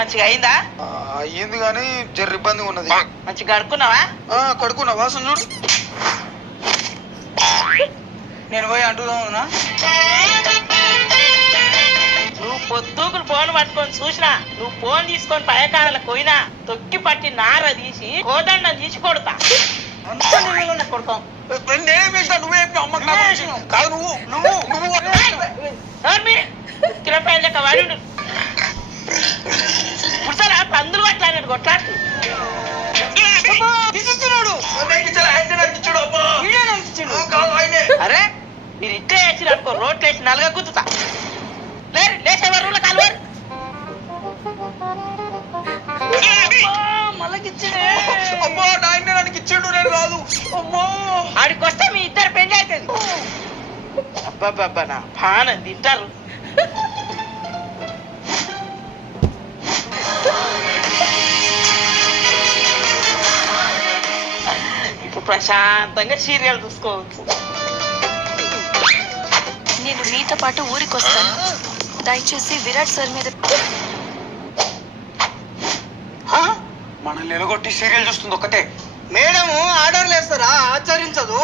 మంచిగా అయిందా? అయ్యింది కానీ జర ఇబ్బంది ఉన్నది. మంచిగా కడుక్కున్నావా? కడుక్కున్నా. వాసన చూడు. నేను పోయి అంటున్నా. నువ్వు పొద్దుకులు ఫోన్ పట్టుకొని చూసినా, నువ్వు ఫోన్ తీసుకొని పయకాడలకు పోయినా తొక్కి పట్టి నార తీసి కోదండం తీసి కొడతా. అంత నువ్వు కొడతాం. నేనేం చేస్తా? నువ్వే అమ్మ కాదు. నువ్వు కిలోపాయల లెక్క వాడు పుడతారా పందులు పట్టాడు కొట్లాడు. అరే మీరు ఇట్టే వేసి అనుకో, రోడ్లు వేసి నలుగా గుర్తుతా. లేరు లేచేవారు రూళ్ళ కాలువారు ఆడికి వస్తే మీ ఇద్దరు పెళ్లి అవుతుంది. అబ్బాబ్బా నా పానం తింటారు. ఇప్పుడు ప్రశాంతంగా సీరియల్ చూసుకోవచ్చు. నేను మీతో పాటు ఊరికి వస్తాను. దయచేసి విరాట్ సార్ మీద మనల్ని ఎలగొట్టి సీరియల్ చూస్తుంది ఒక్కటే. మేడం ఆర్డర్లు వేస్తారా? ఆచరించదు.